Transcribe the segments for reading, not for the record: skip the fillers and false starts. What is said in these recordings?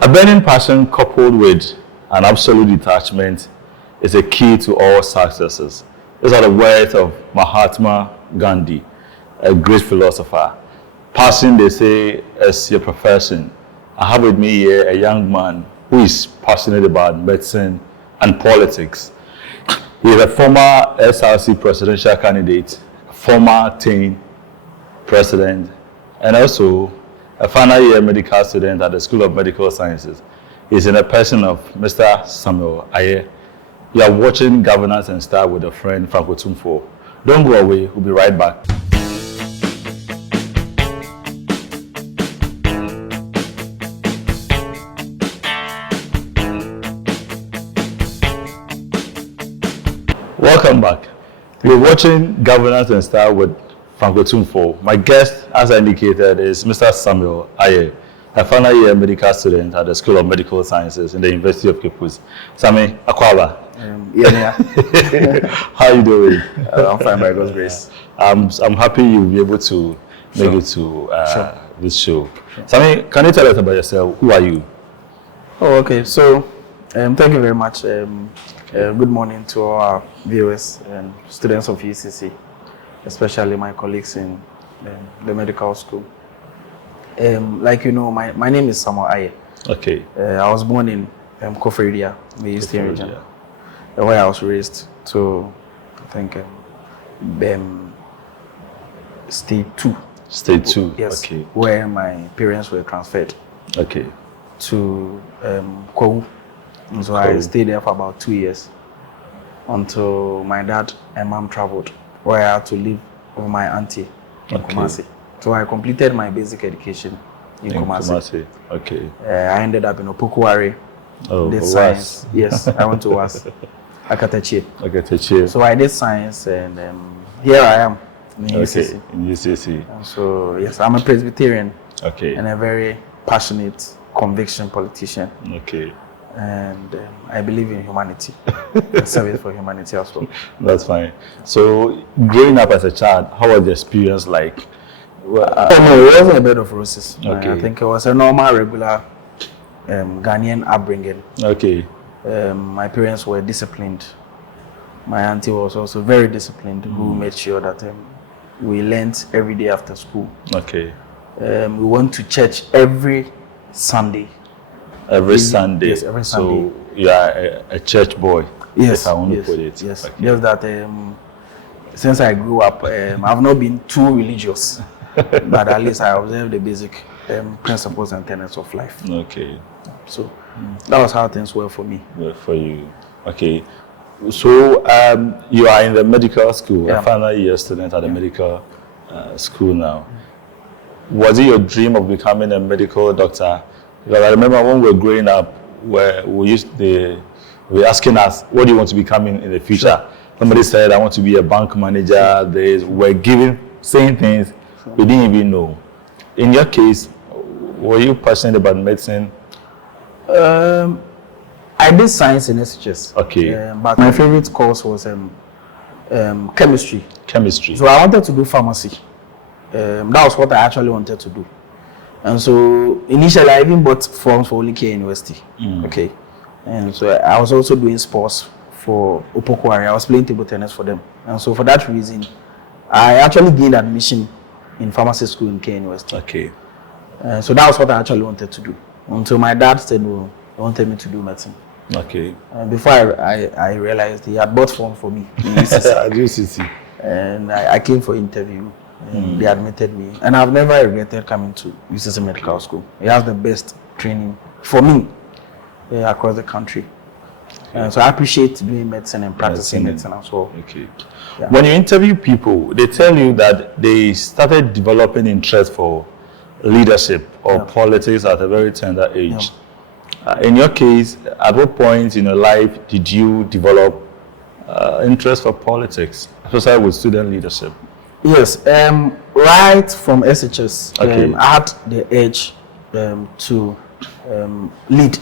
A burning passion coupled with an absolute detachment is a key to all successes. These are the words of Mahatma Gandhi, a great philosopher. Passion, they say, is your profession. I have with me here a young man who is passionate about medicine and politics. He is a former SRC presidential candidate, former Tein president, and also a final year medical student at the School of Medical Sciences. He's in a person of Mr. Samuel Ayeh. You are watching Governance and Style with a friend, Franco Tumfo. Don't go away, we'll be right back. Welcome back. We're watching Governance and Style with Franco Tumfo. My guest, as I indicated, is Mr. Samuel Ayeh, a final year medical student at the School of Medical Sciences in the University of Cape Coast. Sami, Akwaba. Yeah. How are you doing? I'm fine by God's grace. I'm happy you'll be able to make it to this show. Sure. Sami, can you tell us about yourself? Who are you? Oh, okay. So, thank you very much. Good morning to all our viewers and students of UCC, especially my colleagues in the medical school. Like you know, my name is Samuel Ayeh. Okay. I was born in Koforidua, the Eastern region, where I was raised to, I think, State 2. State 2, yes, okay. Where my parents were transferred. Okay. To Kwawu. And so I stayed there for about 2 years until my dad and mom traveled, where I had to live with my auntie in Kumasi. So I completed my basic education in Kumasi. Okay. I ended up in Opokuwari. Did science. Yes, I went to WAS. Akatechie. So I did science, and here I am in UCC. In UCC. And so yes, I'm a Presbyterian. Okay. And a very passionate conviction politician. Okay. And I believe in humanity, and service for humanity as well. That's fine. So, growing up as a child, how was the experience like? Well, no, it wasn't a bed of roses. Okay. I think it was a normal, regular Ghanaian upbringing. Okay. My parents were disciplined. My auntie was also very disciplined, who made sure that we learned every day after school. Okay. We went to church every Sunday. Every Sunday. Yes, every Sunday. So you are a church boy. Yes. If I want to put it. Yes. Okay. Just that since I grew up, I've not been too religious, but at least I observed the basic principles and tenets of life. Okay. So that was how things were for me. Well, for you. Okay. So you are in the medical school, a final year student at the medical school now. Was it your dream of becoming a medical doctor? Because I remember when we were growing up, where we were asking us, what do you want to become in the future? Sure. Somebody said, I want to be a bank manager. They were saying things we didn't even know. In your case, were you passionate about medicine? I did science in SHS. Okay. But my favorite course was chemistry. Chemistry. So I wanted to do pharmacy. That was what I actually wanted to do. And so initially I even bought forms for Olike University. Okay. And so I was also doing sports for Opokuwari. I was playing table tennis for them. And so for that reason, I actually gained admission in pharmacy school in K University. Okay. So that was what I actually wanted to do. Until my dad said, well, he wanted me to do medicine. Okay. Before I realized he had bought form for me in UCC. And I came for interview. They admitted me, and I've never regretted coming to UCC Medical School. It has the best training for me across the country. So I appreciate doing medicine and practicing medicine as well. Okay. Yeah. When you interview people, they tell you that they started developing interest for leadership or politics at a very tender age. In your case, at what point in your life did you develop interest for politics, especially with student leadership? Yes, right from SHS, I had the urge to lead.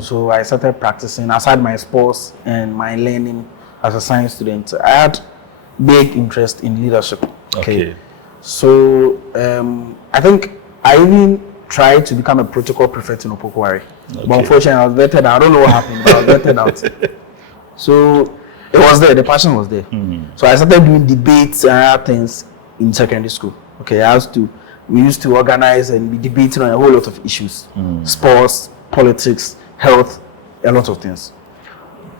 So I started practicing aside my sports and my learning as a science student. I had big interest in leadership. Okay. So I think I even tried to become a protocol prefect in Opokwari. Okay. But unfortunately, I was vetted. I don't know what happened, but I was vetted out. So it was there. The passion was there. So I started doing debates and other things in secondary school. Okay, we used to organize and be debating on a whole lot of issues. Sports, politics, health, a lot of things.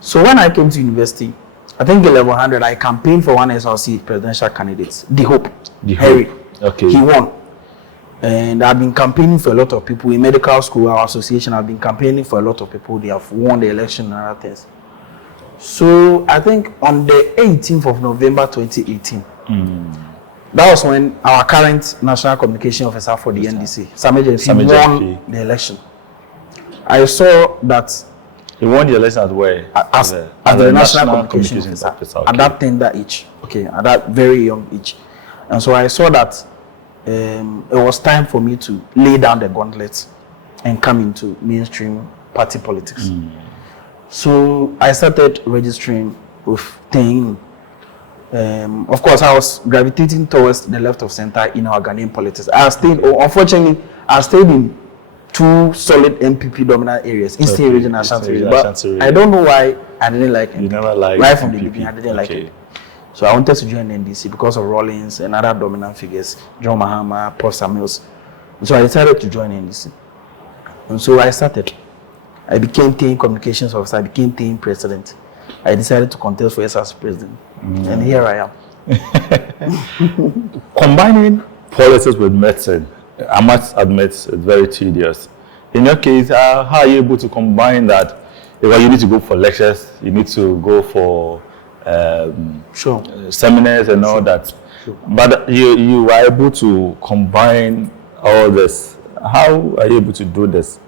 So when I came to university, I think 1100, I campaigned for one SLC presidential candidate, The Hope. Harry. Okay. He won. And I've been campaigning for a lot of people in medical school, our association. I've been campaigning for a lot of people. They have won the election and other things. So I think on the 18th of November 2018, that was when our current national communication officer for the NDC, Sam Ayeh, won the election. I saw that he won the election as well as the national communication officer at that tender age, okay, at that very young age. And so I saw that it was time for me to lay down the gauntlet and come into mainstream party politics. So I started registering with Tein. Of course, I was gravitating towards the left of center in our Ghanaian politics. Unfortunately, I stayed in two solid MPP dominant areas, Eastern region and Ashanti region. But I don't know why I didn't like it. You never liked right from the beginning, I didn't like it. So I wanted to join the NDC because of Rollins and other dominant figures, John Mahama, Paul Samuels. So I decided to join NDC. And so I started. I became Tein Communications Officer, I became Tein President. I decided to contest for SRC President. And here I am. Combining politics with medicine, I must admit, it's very tedious. In your case, how are you able to combine that? Because you need to go for lectures, you need to go for seminars and all that. But you were able to combine all this. How are you able to do this?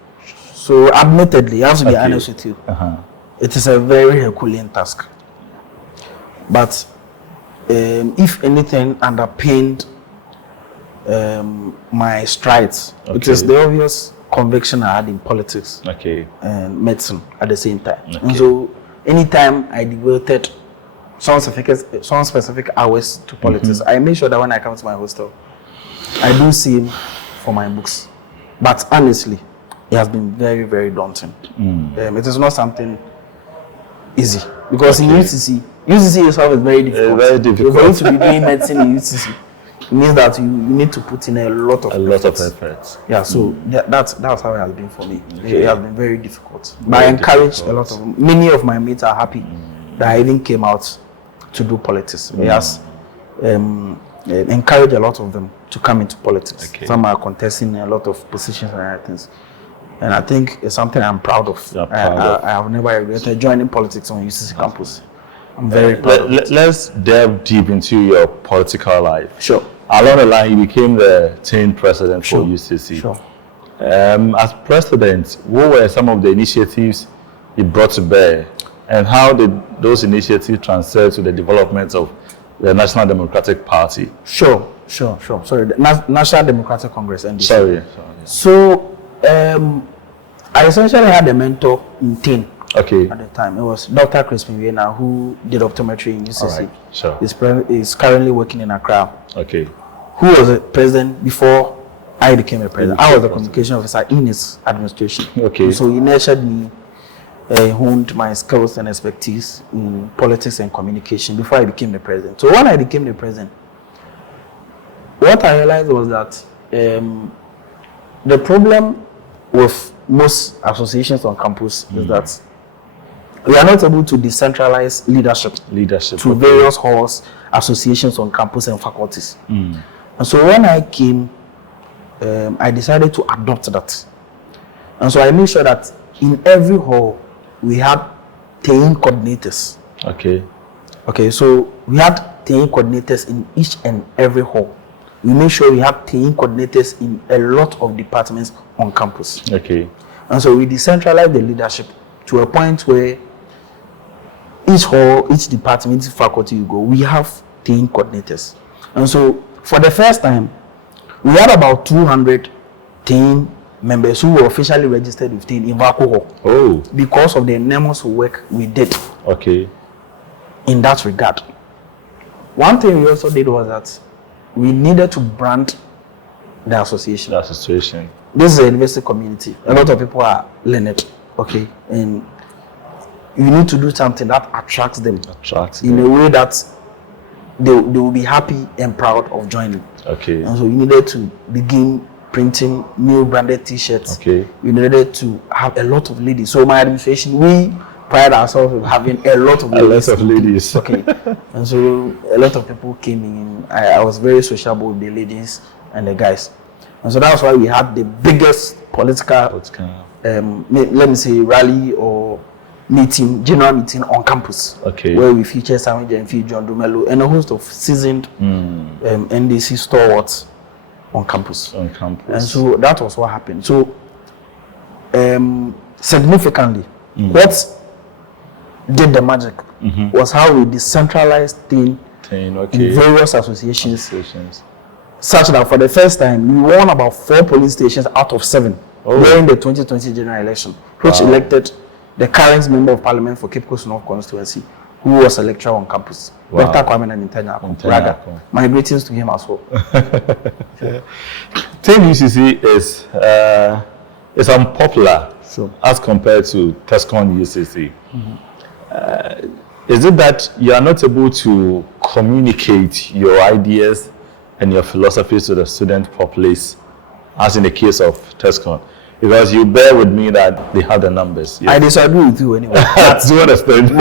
So admittedly, I have to be honest with you. It is a very Herculean task. But if anything underpinned my strides, it is the obvious conviction I had in politics and medicine at the same time. And so anytime I devoted some specific hours to politics, I make sure that when I come to my hostel, I do see for my books. But honestly, it has been very, very daunting. It is not something easy. Because in UCC yourself is very difficult. Very difficult. For you to be doing medicine in UCC, it means that you need to put in a lot of effort. Yeah, so that's how it has been for me. It has been very difficult. But I encourage a lot of, many of my mates are happy that I even came out to do politics. It has encouraged a lot of them to come into politics. Some are contesting a lot of positions and other things. And I think it's something I'm proud of. I have never regretted joining politics on UCC campus. I'm very proud. Let's delve deep into your political life. Sure. Along the line, you became the Tein president for UCC. Sure. As president, what were some of the initiatives you brought to bear, and how did those initiatives transfer to the development of the National Democratic Party? Sure. Sorry, the National Democratic Congress, NDC. Sorry. So, I essentially had a mentor in Tein. At the time, it was Dr. Crispin Viena, who did optometry in UCC. He's currently working in Accra. Who was a president before I became a president. I was the communication officer in his administration. So he nurtured me, honed my skills and expertise in politics and communication before I became the president. So when I became the president, what I realized was that the problem with most associations on campus is that we are not able to decentralize leadership to various halls, associations on campus and faculties. And so when I came, I decided to adopt that. And so I made sure that in every hall, we had Tein coordinators. So we had Tein coordinators in each and every hall. We made sure we had Tein coordinators in a lot of departments on campus. And so we decentralized the leadership to a point where each hall, each department, each faculty you go, we have Tein coordinators. And so for the first time, we had about 200 Tein members who were officially registered with Tein in Vaco Hall. Because of the enormous work we did in that regard. One thing we also did was that we needed to brand the association. The association. This is a university community. A lot of people are learned, okay, and you need to do something that attracts them. In a way that they will be happy and proud of joining. Okay. And so you needed to begin printing new branded T-shirts. Okay. You needed to have a lot of ladies. So my administration, we pride ourselves in having a lot of ladies. A lot of ladies. Okay. And so a lot of people came in. I was very sociable with the ladies and the guys. And so that's why we had the biggest political let me say rally or meeting, general meeting on campus. Okay. Where we featured Samuel and John Dumelo and a host of seasoned NDC stalwarts on campus. And so that was what happened. So significantly, what did the magic was how we decentralized Tein in various associations, such that for the first time we won about 4 polling stations out of 7 during the 2020 general election, which elected the current member of parliament for Cape Coast North constituency, who was a lecturer on campus. Dr. Kwame Nintanya. My greetings to him as well. Tein UCC is unpopular as compared to Tescon'S UCC. Is it that you are not able to communicate your ideas and your philosophies to the student populace, as in the case of Tescon'S? Because you bear with me that they have the numbers. Yes. I disagree with you anyway. To what extent? To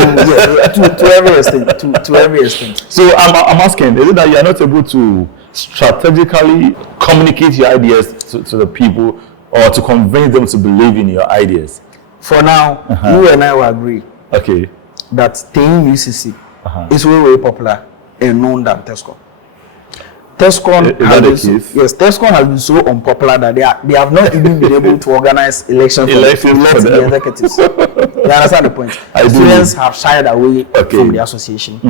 every extent. So I'm asking, is it that you are not able to strategically communicate your ideas to the people, or to convince them to believe in your ideas? For now, you and I will agree. Okay. That Tein UCC is very popular and known than Tescon'S. Tescon'S has been so unpopular that they have not even been able to organize elections to elect the executives. You understand the point? Students have shied away from the association.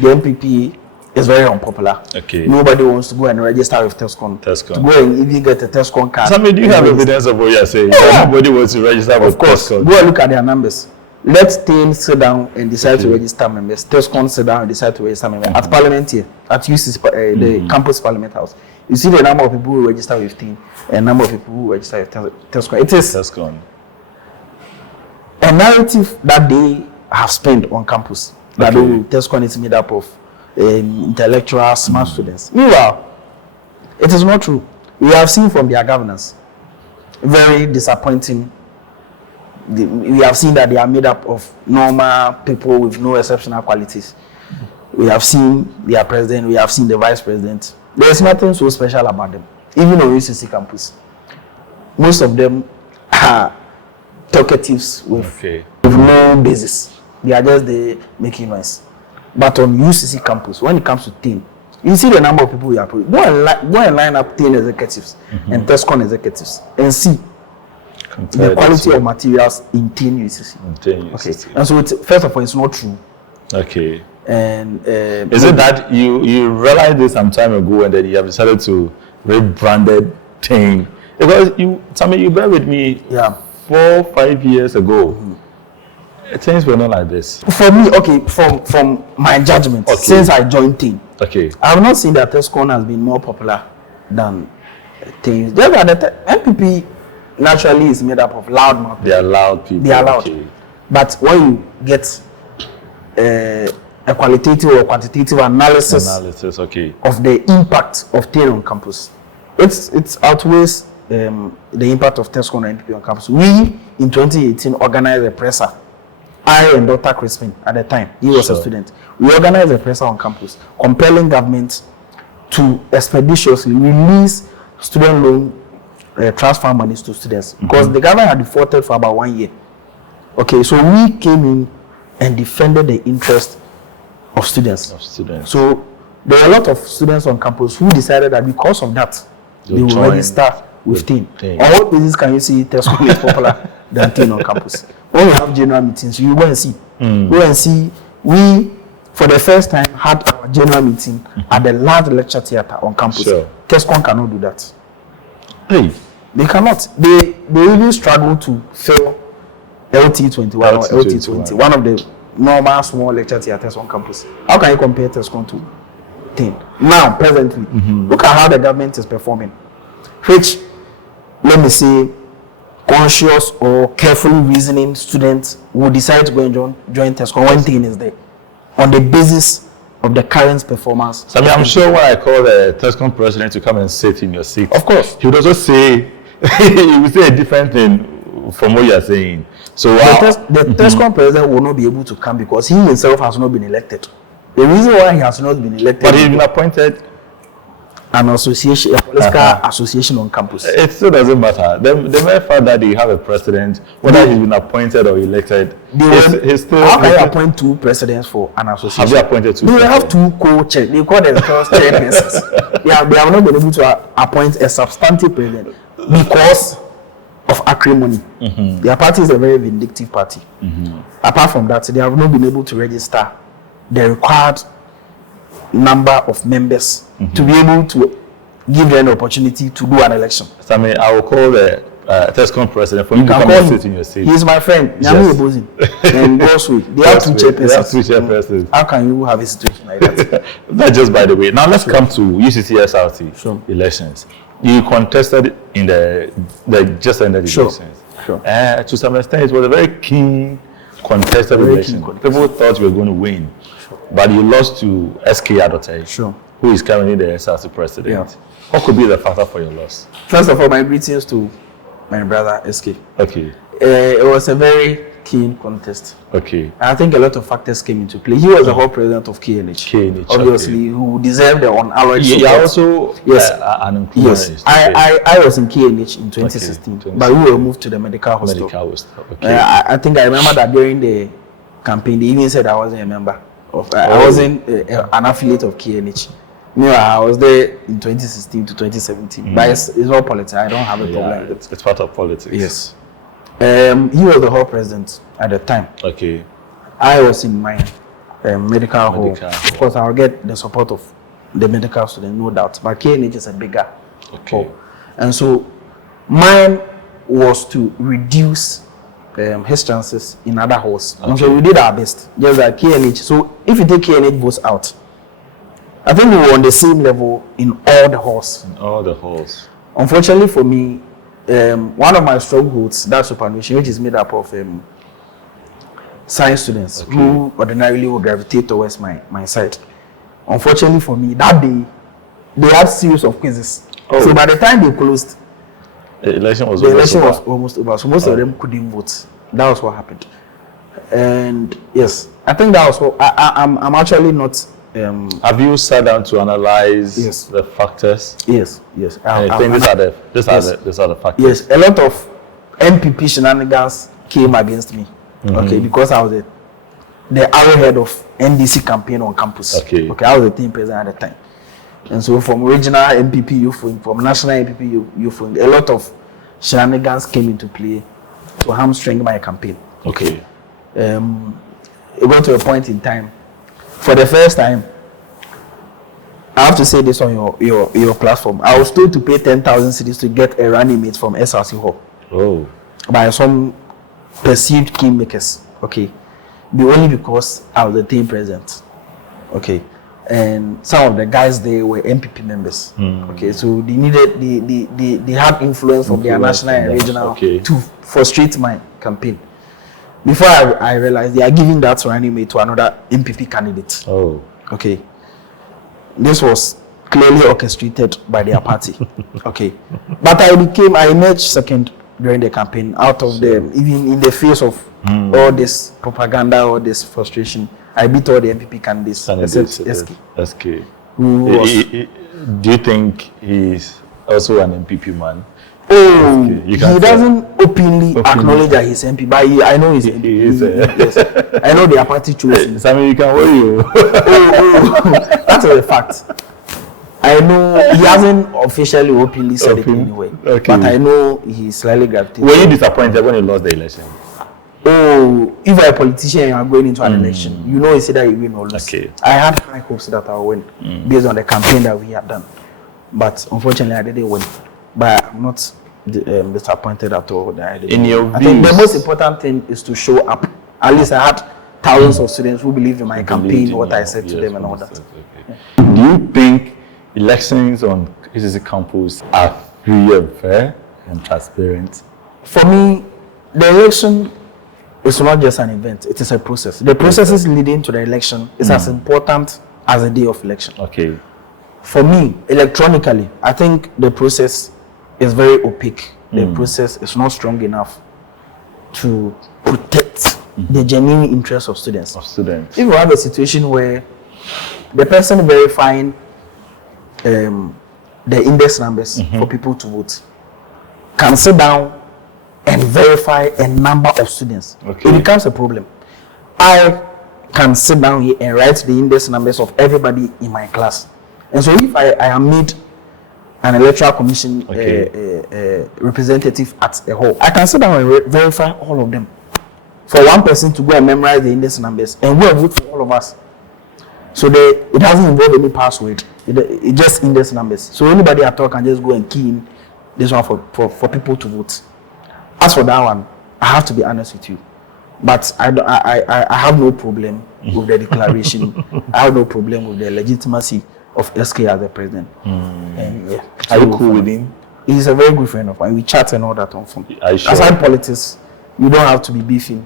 The MPP is very unpopular. Okay. Nobody wants to go and register with Tescon'S. To go and even get a Tescon'S card. So, do you have evidence of what you are saying? Nobody wants to register with Tescon'S. Go and look at their numbers. Let Tein sit down and decide to register members. Tescon'S sit down and decide to register members. At Parliament here, at UCC, the campus Parliament House, you see the number of people who register with Tein and number of people who register with Tescon'S. It is Tescon'S. A narrative that they have spent on campus. That Tescon'S is made up of intellectual, smart students. Meanwhile, it is not true. We have seen from their governance very disappointing. We have seen that they are made up of normal people with no exceptional qualities. We have seen their president, we have seen the vice president. There is nothing so special about them, even on UCC campus. Most of them are talkatives with no basis. They are just there making noise. But on UCC campus, when it comes to Tein, you see the number of people we are putting. Go and line up Tein executives and Tescon'S executives and see the quality of materials in Tein UCC. Okay. And so, first of all, it's not true. Okay. And is it that you realized this some time ago and then you have decided to rebranded Tein? Because you bear with me. 4-5 years ago, things were not like this. For me, from my judgment, since I joined Tein, I have not seen that Tescon'S has been more popular than Tein. Just that the MPP naturally is made up of loud mouths. They are loud people. They are loud. But when you get a qualitative or quantitative analysis of the impact of Tein on campus, it outweighs the impact of Tescon'S and MPP on campus. We in 2018 organized a presser. I and Dr. Crispin at the time, he was a student. We organized a presser on campus, compelling government to expeditiously release student loan transfer monies to students, because the government had defaulted for about 1 year. So we came in and defended the interest of students. So there are a lot of students on campus who decided that because of that, they will register with Tein. On what basis can you see Tescon'S is popular than Tein on campus? When we have general meetings, you go and see. Go and see. We, for the first time, had our general meeting at the large lecture theatre on campus. Tescon'S cannot do that. They cannot. They even struggle to fill LT21 or LT20, one of the normal small lecture theatres on campus. How can you compare Tescon'S to Tein? Now, presently, look at how the government is performing. which, let me say, conscious or carefully reasoning students will decide to go and join Tesco when Tein is there, on the basis of the current performance. So, I'm sure when I call the Tescon'S president to come and sit in your seat, of course, he would also say, he would say a different thing from what you are saying. So the Tescon'S president will not be able to come because he himself has not been elected. The reason why he has not been elected, but he's been appointed an association, a political association on campus. It still doesn't matter. The mere fact that you have a president, whether he's been appointed or elected, he's still. How can you appoint two presidents for an association? Have you appointed two? They have two co-chairs. They call themselves chairpersons. They have not been able to appoint a substantive president because of acrimony. Their party is a very vindictive party. Apart from that, they have not been able to register the required number of members to be able to give them the opportunity to do an election. So, I will call the Tescon'S president for you to come and sit in your seat. He's my friend. Yes. And Godswick. They have two chairpersons. How can you have a situation like that? That's just by the way. Now let's come to UCC SRT elections. You contested in the just ended elections. To some extent, it was a very keen contested election. People thought you were going to win. But you lost to SK Adote, who is currently the SRC president. What could be the factor for your loss? First of all, my greetings to my brother SK. Okay. It was a very keen contest. Okay. I think a lot of factors came into play. He was the whole president of KNH. Obviously, who deserved the unalloyed support. You also an inclusionist. Yes. I was in KNH in 2016, but we were moved to the medical hostel. Okay. I think I remember that during the campaign, they even said I wasn't a member. I wasn't an affiliate of KNH. I was there in 2016 to 2017. But it's all politics. I don't have a problem with it. It's part of politics. Yes. He was the whole president at the time. Okay. I was in my medical hall. Of course, I'll get the support of the medical student, no doubt. But KNH is a bigger hall. And so mine was to reduce his chances in other halls. And so we did our best. Just like KNH. So if you take KNH votes out, I think we were on the same level in all the halls. In all the halls. Unfortunately for me, one of my strongholds, that superannuation, which is made up of science students who ordinarily would gravitate towards my side. Unfortunately for me, that day, they had series of quizzes. So by the time they closed, the election was almost over. So most of them couldn't vote. That was what happened. And yes, I think that was what I'm actually not. Have you sat down to analyze the factors? Yes. I think these are the factors. Yes, a lot of MPP shenanigans came against me. Okay, because I was the arrowhead of NDC campaign on campus. Okay, I was the team president at the time. And so from regional MPP youth wing, from national MPP youth wing, a lot of shenanigans came into play to hamstring my campaign. Okay. It got to a point in time. For the first time, I have to say this on your platform. I was told to pay 10,000 cedis to get a running mate from SRC Hall. Oh. By some perceived kingmakers. Okay. Only because I was the team president. Okay. And some of the guys there were MPP members. Okay. So they had influence from their national and regional to frustrate my campaign. Before I realized they are giving that running mate to another MPP candidate. Oh. Okay. This was clearly orchestrated by their party. Okay. But I emerged second during the campaign out of them, even in the face of all this propaganda, all this frustration. I beat all the MPP candidates except SK. Do you think he's also an MPP man? Oh, he doesn't openly acknowledge that he's MP, but I know he's MP. Yes. I know their party chose him. Sammy, you can worry. That's a fact. I know he hasn't officially openly said it anyway, but I know he's slightly gravitated. Were you disappointed when he lost the election? Oh, if you're a politician and you're going into an election, you know it's either you win or lose. Okay. I had high hopes that I'll win based on the campaign that we had done, but unfortunately I didn't win. But I'm not disappointed at all. I think the most important thing is to show up. At least I had thousands of students who believed in my campaign, what I said to them and all that. Do you think elections on UCC campus are free and fair and transparent? For me, the election is not just an event, it is a process. The processes leading to the election is as important as the day of election. Okay. For me, electronically, I think the process is very opaque. The process is not strong enough to protect the genuine interests of students. If you have a situation where the person verifying the index numbers for people to vote can sit down and verify a number of students, it becomes a problem. I can sit down here and write the index numbers of everybody in my class. And so if I am made an electoral commission representative at a hall, I can sit down and verify all of them. For one person to go and memorize the index numbers and go and vote for all of us. So it doesn't involve any password. It just index numbers. So anybody at all can just go and key in this one for people to vote. As for that one, I have to be honest with you. But I have no problem with the declaration. I have no problem with the legitimacy of SK as the president. And, yeah. Are you cool with him? He's a very good friend of mine. We chat and all that on phone. Sure? Aside politics, you don't have to be beefing.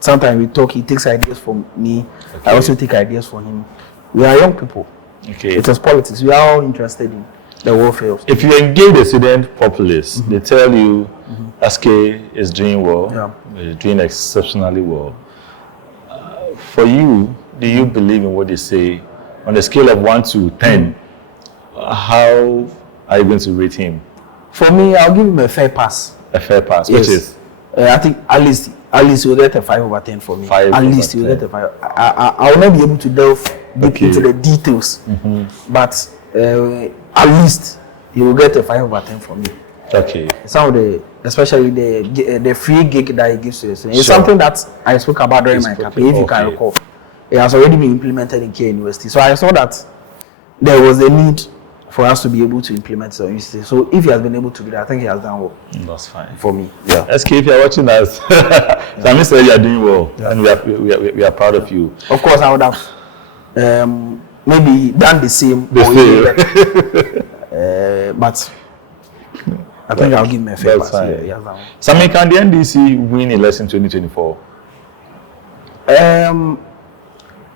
Sometimes we talk, he takes ideas from me. I also take ideas from him. We are young people. It is politics. We are all interested in the welfare of students. If you engage the student populace, they tell you SK is doing well, is doing exceptionally well. For you, do you believe in what they say? On a scale of 1 to 10, how are you going to rate him? For me, I'll give him a fair pass. A fair pass, Yes. which is? I think at least he'll get a 5/10 for me. 5 at least he'll get a 5. I will not be able to delve deep into the details, but at least he will get a 5/10 for me. Okay. Some of especially the free gig that he gives to us. It's something that I spoke about during my campaign, if you can recall. It has already been implemented in K University. So I saw that there was a need for us to be able to implement it on university. So if he has been able to do that, I think he has done well. That's fine. For me. Yeah. SK, if you're watching us, Sami said you are doing well, and we are proud of you. Of course, I would have maybe done the same. But I think I'll give him a fair pass. Yeah, Sami, can the NDC win election 2024?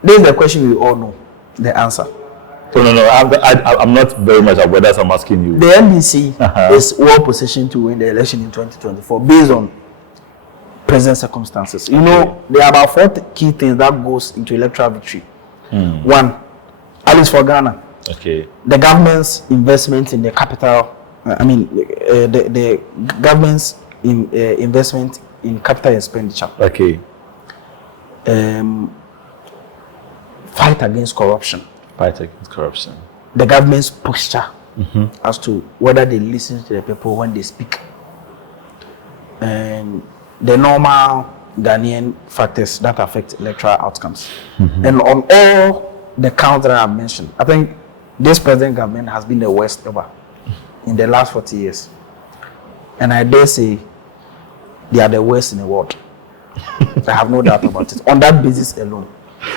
This is the question we all know the answer. No. I'm not very much aware. That's I'm asking you. The NDC is well positioned to win the election in 2024 based on present circumstances. You know, there are about 4 key things that goes into electoral victory. One, at least for Ghana, the government's investment in the capital. The government's investment in capital expenditure. Fight against corruption. The government's posture as to whether they listen to the people when they speak. And the normal Ghanaian factors that affect electoral outcomes. And on all the counts that I have mentioned, I think this present government has been the worst ever in the last 40 years. And I dare say they are the worst in the world. I have no doubt about it. On that basis alone,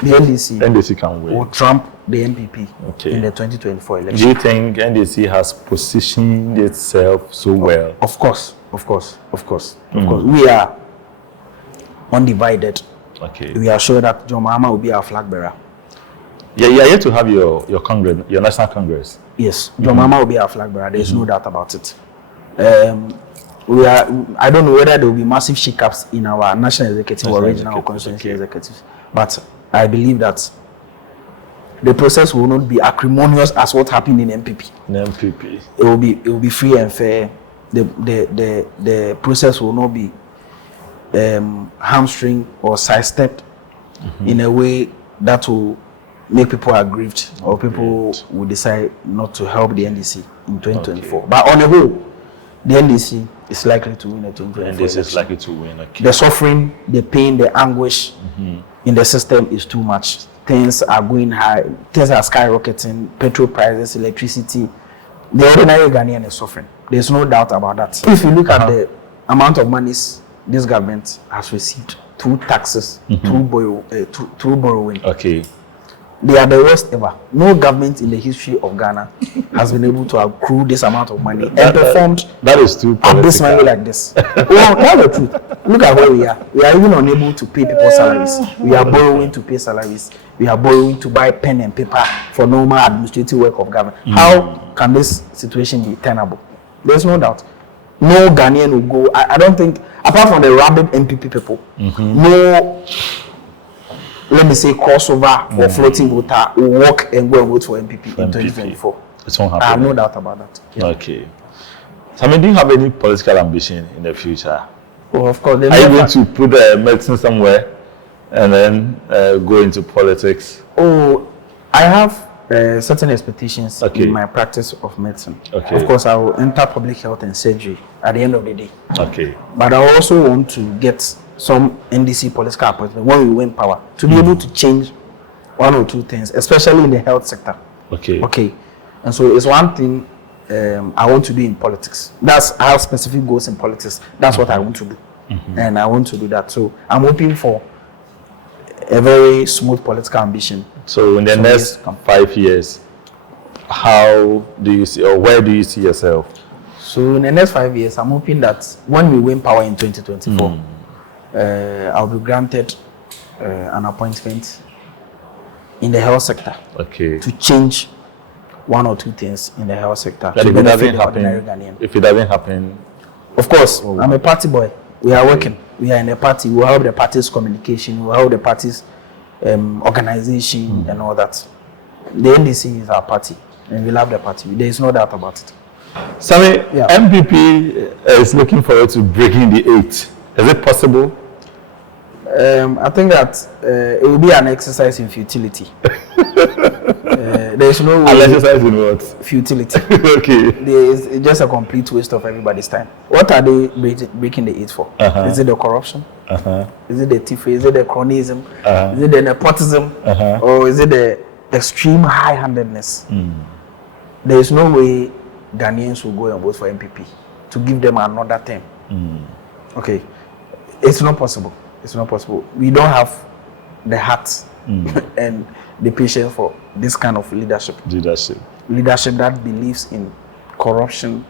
the NDC can win. will trump the MPP in the 2024 election. Do you think NDC has positioned itself so well? Of course. We are undivided. We are sure that John Mahama will be our flag bearer. Yeah, you are yet to have your Congress, your National Congress. Yes, John Mahama will be our flag bearer. There is no doubt about it. I don't know whether there will be massive shakeups in our national executive or regional or constituency executives, but I believe that the process will not be acrimonious as what happened in MPP. It will be free and fair. The process will not be hamstring or sidestepped in a way that will make people aggrieved or people will decide not to help the NDC in 2024. But on the whole, the NDC is likely to win the 2024 NDC is likely to win. The suffering, the pain, the anguish in the system is too much. Things are going high. Things are skyrocketing. Petrol prices, electricity. The ordinary Ghanaian is suffering. There's no doubt about that. If you look at the amount of monies this government has received through taxes, through borrowing, They are the worst ever. No government in the history of Ghana has been able to accrue this amount of money and performed that is too political. abysmally like this. Well, tell the truth. Look at where we are. We are even unable to pay people's salaries. We are borrowing to pay salaries. We are borrowing to buy pen and paper for normal administrative work of government. How can this situation be tenable? There's no doubt. No Ghanaian will go. I don't think, apart from the rabid MPP people, no, let me say, crossover or floating voter will walk and go and vote for MPP in 2024. It won't happen. I have no doubt about that. Yeah. Okay. So, I mean, do you have any political ambition in the future? Well, of course. Are you going to put medicine somewhere and then go into politics? Oh, I have certain expectations Okay. in my practice of medicine. Okay. Of course, I will enter public health and surgery at the end of the day. Okay. But I also want to get some NDC political appointment when we win power to be able to change one or two things, especially in the health sector. Okay. Okay. And so it's one thing I want to do in politics. I have specific goals in politics. That's what I want to do. And I want to do that. So I'm hoping for a very smooth political ambition. So in the next 5 years, how do you see, or where do you see yourself? So in the next 5 years, I'm hoping that when we win power in 2024, I'll be granted an appointment in the health sector. Okay. To change one or two things in the health sector. But to if it benefit doesn't the ordinary happen, Ghanaian. if it doesn't happen, Of course, I'm a party boy. We are working. We are in the party. We will help the party's communication. We will help the party's organization and all that. The NDC is our party, and we love the party. There is no doubt about it. Sammy, MPP is looking forward to breaking the 8. Is it possible? I think that it will be an exercise in futility. There is no way. An exercise in what? Futility. Okay. It's just a complete waste of everybody's time. What are they breaking the 8 for? Is it the corruption? Is it the thievery? Is it the cronyism? Is it the nepotism? Or is it the extreme high-handedness? There is no way Ghanaians will go and vote for MPP to give them another term. Okay. It's not possible. It's not possible. We don't have the heart and the patience for this kind of leadership. Leadership that believes in corruption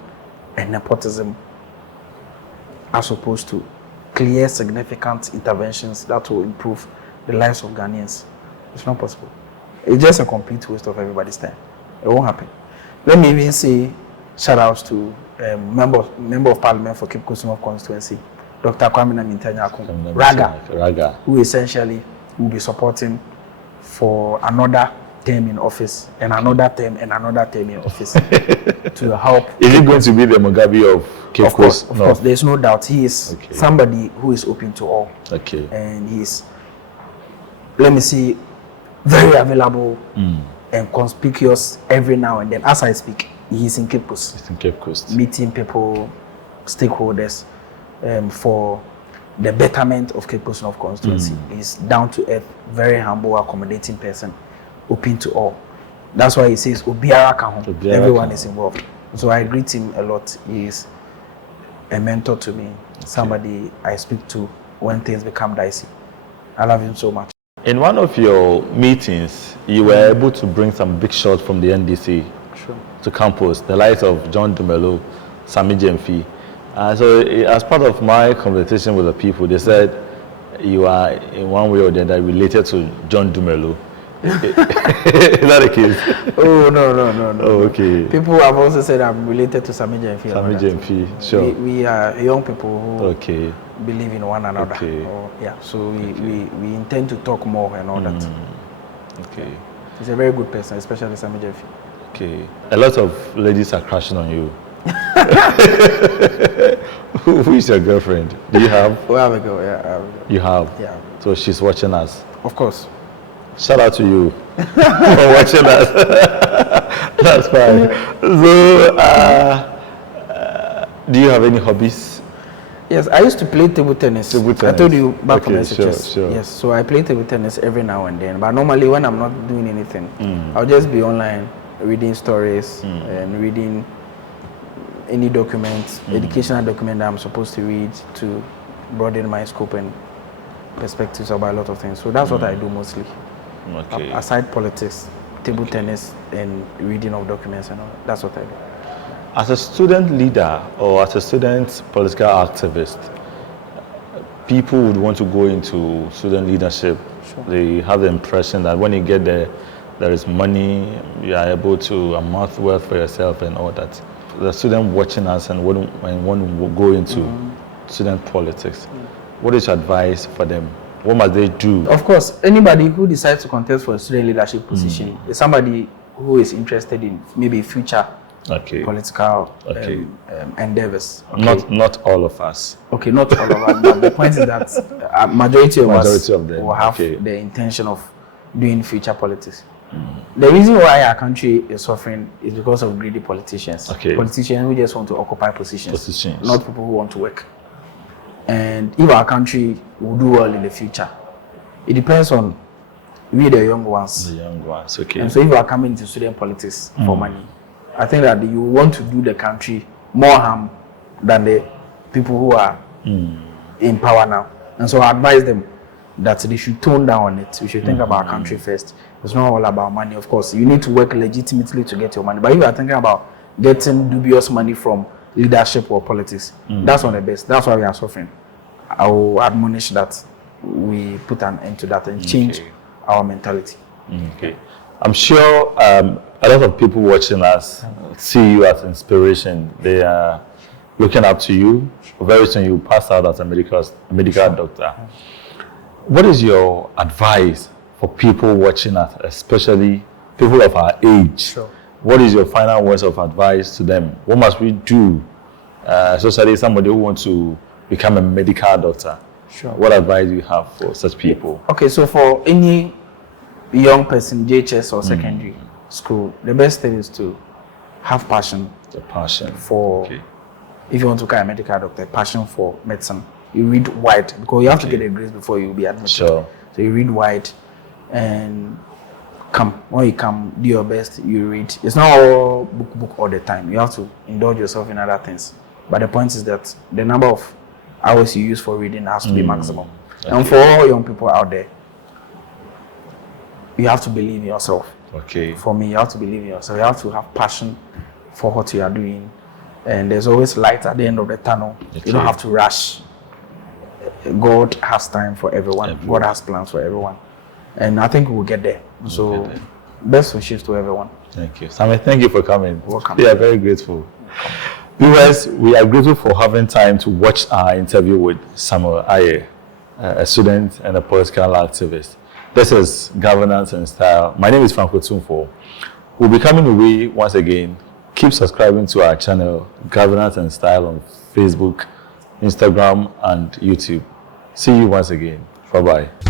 and nepotism as opposed to clear, significant interventions that will improve the lives of Ghanaians. It's not possible. It's just a complete waste of everybody's time. It won't happen. Let me even say shout outs to member of Parliament for Cape Coast North constituency, Dr. Kwame Namintanya Raga, who essentially will be supporting for another term in office and another term and another term in office to help. Is he going to be the Mugabe of Cape Coast? Of course, there's no doubt. He is somebody who is open to all. Okay. And he's, let me see, very available and conspicuous every now and then. As I speak, he's in Cape Coast. He's in Cape Coast. Meeting people, stakeholders, for the betterment of Cape Coast North constituency. He's down to earth, very humble, accommodating person, open to all. That's why he says, Obiara Kahon. Everyone is involved. So I greet him a lot. He is a mentor to me, somebody I speak to when things become dicey. I love him so much. In one of your meetings, you were able to bring some big shots from the NDC to campus, the likes of John Dumelo, Sami Jemfi. So as part of my conversation with the people, they said you are in one way or the other related to John Dumelo. Is that the case? Oh, no. Oh, okay. People have also said I'm related to Sami Jemfi. Sami Jemfi, sure. We are young people who believe in one another. So we intend to talk more and all that. Okay. He's a very good person, especially Sami Jemfi. Okay. A lot of ladies are crashing on you. Who is your girlfriend? Do you have? We have a girl, yeah. I have a girl. You have? Yeah. So she's watching us? Of course. Shout out to you for watching us. That's fine. So, do you have any hobbies? Yes, I used to play table tennis. I told you back on SHS. Sure. Yes, so I play table tennis every now and then. But normally when I'm not doing anything, I'll just be online reading stories and reading any documents, educational document that I'm supposed to read to broaden my scope and perspectives about a lot of things. So that's what I do mostly. Okay. Aside politics, table tennis, and reading of documents and all. That's what I do. As a student leader or as a student political activist, people would want to go into student leadership. Sure. They have the impression that when you get there, there is money, you are able to amass wealth for yourself and all that. The student watching us and want to go into student politics, what is your advice for them? What must they do? Of course, anybody who decides to contest for a student leadership position is somebody who is interested in maybe future political endeavors. Okay? Not all of us. Okay, not all of us, but the point is that majority of us of them will have the intention of doing future politics. The reason why our country is suffering is because of greedy politicians. Politicians who just want to occupy positions, not people who want to work. And if our country will do well in the future, it depends on we, the young ones. The young ones, And so if you are coming into student politics for money, I think that you want to do the country more harm than the people who are in power now. And so I advise them that they should tone down on it. We should think about our country first. It's not all about money, of course. You need to work legitimately to get your money. But if you are thinking about getting dubious money from leadership or politics, that's not the best. That's why we are suffering. I will admonish that we put an end to that and change our mentality. I'm sure a lot of people watching us see you as inspiration. They are looking up to you. Very soon you pass out as a medical doctor. What is your advice for people watching us, especially people of our age? What is your final words of advice to them? What must we do, especially somebody who wants to become a medical doctor? What advice do you have for such people? Okay, so for any young person, JHS or secondary school, the best thing is to have passion. The passion for, if you want to become a medical doctor, passion for medicine. You read wide because you have to get a grade before you will be admitted. So you read wide and when you come, do your best, you read. It's not all book all the time. You have to indulge yourself in other things. But the point is that the number of hours you use for reading has to be maximum. And for all young people out there, you have to believe in yourself. For me, you have to believe in yourself. You have to have passion for what you are doing. And there's always light at the end of the tunnel. You don't have to rush. God has time for everyone. God has plans for everyone. And I think we'll get there. So, best wishes to everyone. Thank you. Sammy, thank you for coming. Welcome. We are very grateful. Viewers, we are grateful for having time to watch our interview with Samuel Ayeh, a student and a political activist. This is Governance and Style. My name is Franco Tumfo. We'll be coming away once again. Keep subscribing to our channel, Governance and Style, on Facebook, Instagram, and YouTube. See you once again. Bye-bye.